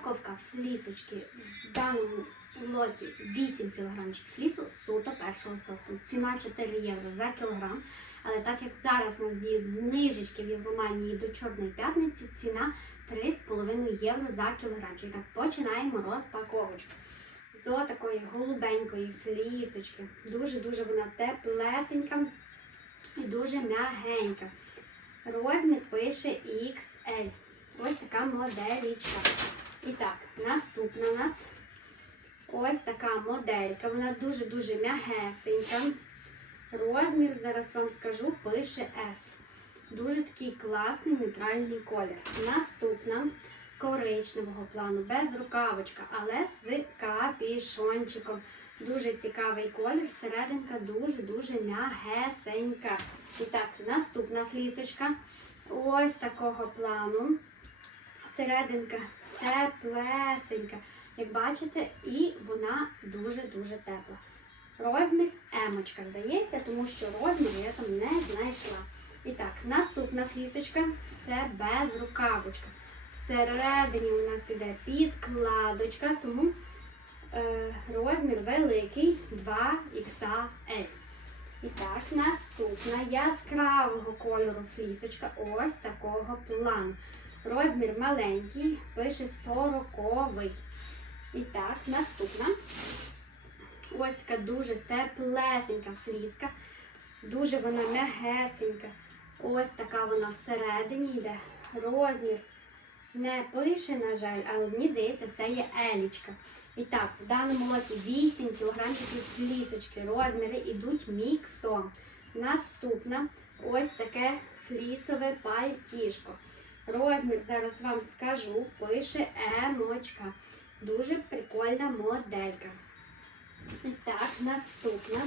Упаковка флісочки в даному лоті 8 кг флісу суто першого сорту. Ціна 4 євро за кілограм. Але так як зараз у нас діють знижечки в Євроманії до Чорної п'ятниці, ціна 3,5 євро за кілограмчик. Так, починаємо розпаковочку. З такої голубенької флісочки. Дуже-дуже вона теплесенька і дуже м'ягенька. Розмір пише XL. Ось така моделічка. І так, наступна у нас ось така моделька. Вона дуже-дуже м'ягесенька. Розмір, зараз вам скажу, пише S. Дуже такий класний нейтральний колір. Наступна коричневого плану, без рукавочка, але з капішончиком. Дуже цікавий колір, серединка дуже-дуже м'ягесенька. І так, наступна флісочка. Ось такого плану. Серединка теплесенька. Як бачите, і вона дуже-дуже тепла. Розмір емочка вдається, тому що розмір я там не знайшла. І так, наступна флісочка це без рукавочка. Всередині у нас іде підкладочка, тому е, розмір великий 2XL. І так, наступна яскравого кольору флісочка ось такого плану. Розмір маленький, пише 40-й. І так, наступна. Ось така дуже теплесенька фліска. Дуже вона м'ягесенька. Ось така вона всередині йде. Розмір не пише, на жаль, але мені здається, це є елічка. І так, в даному лоті 8 кг флісочки. Розміри йдуть міксом. Наступна ось таке флісове пальтішко. Розмір, зараз вам скажу, пише емочка. Дуже прикольна моделька. І так, наступна.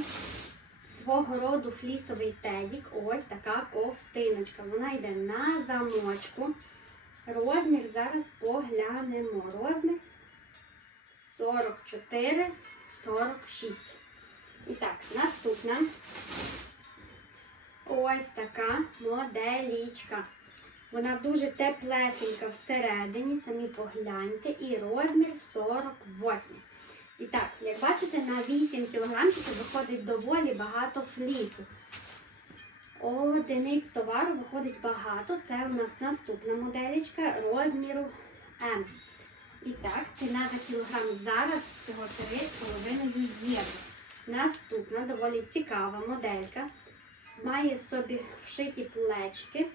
Свого роду флісовий тедік. Ось така ковтиночка. Вона йде на замочку. Розмір зараз поглянемо. Розмір 44, 46. І так, наступна. Ось така моделічка. Вона дуже теплесенька всередині, самі погляньте, і розмір 48. І так, як бачите, на 8 кілограмчиків виходить доволі багато флісу. Одиниць товару виходить багато. Це у нас наступна моделічка розміру М. І так, ціна за кілограм зараз всього 3,5 євро. Наступна доволі цікава моделька. Має в собі вшиті плечки.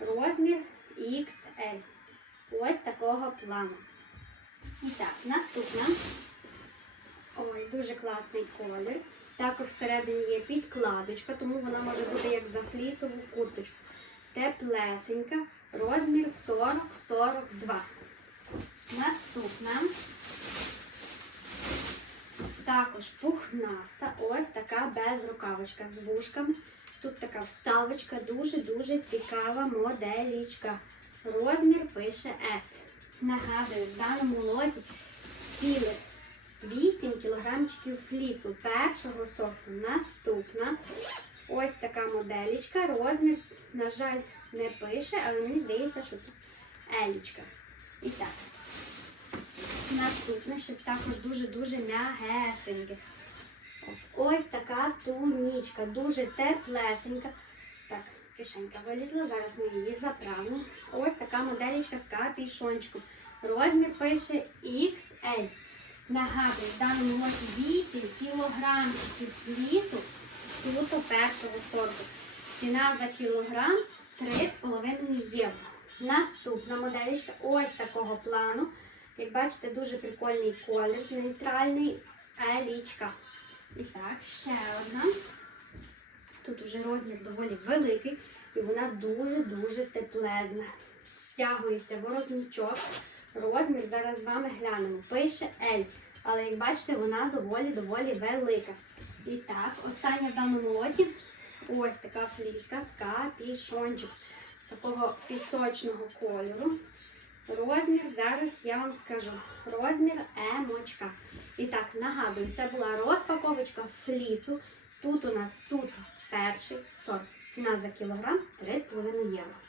Розмір XL. Ось такого плану. І так, наступна. Ой, дуже класний колір. Також всередині є підкладочка, тому вона може бути як за флісову курточку. Теплесенька, розмір 40-42. Наступна. Також пухнаста, ось така безрукавочка з вушками. Тут така вставочка, дуже-дуже цікава моделічка. Розмір пише S. Нагадую, в даному лоті цілих 8 кілограмчиків флісу першого сорту. Наступна. Ось така моделічка. Розмір, на жаль, не пише, але мені здається, що тут елічка. І так. Наступне щось також дуже-дуже м'ягесеньке. Ось така тунічка, дуже теплесенька. Так, кишенька вилізла, зараз ми її заправимо. Ось така моделічка з капішончиком. Розмір пише XL. Нагадую, в даному моді 8 кілограмчиків лісу суто першого сорту. Ціна за кілограм 3,5 євро. Наступна моделічка ось такого плану. Як бачите, дуже прикольний колір, нейтральний елічка. І так, ще одна. Тут уже розмір доволі великий і вона дуже-дуже теплезна. Стягується воротничок. Розмір зараз з вами глянемо. Пише L. Але як бачите, вона доволі-доволі велика. І так, остання в даному лоті ось така фліска з капішончик. Такого пісочного кольору. Розмір зараз я вам скажу. Розмір емочка. І так, нагадую, це була розпаковочка флісу. Тут у нас суто перший сорт. Ціна за кілограм 3,5 євро.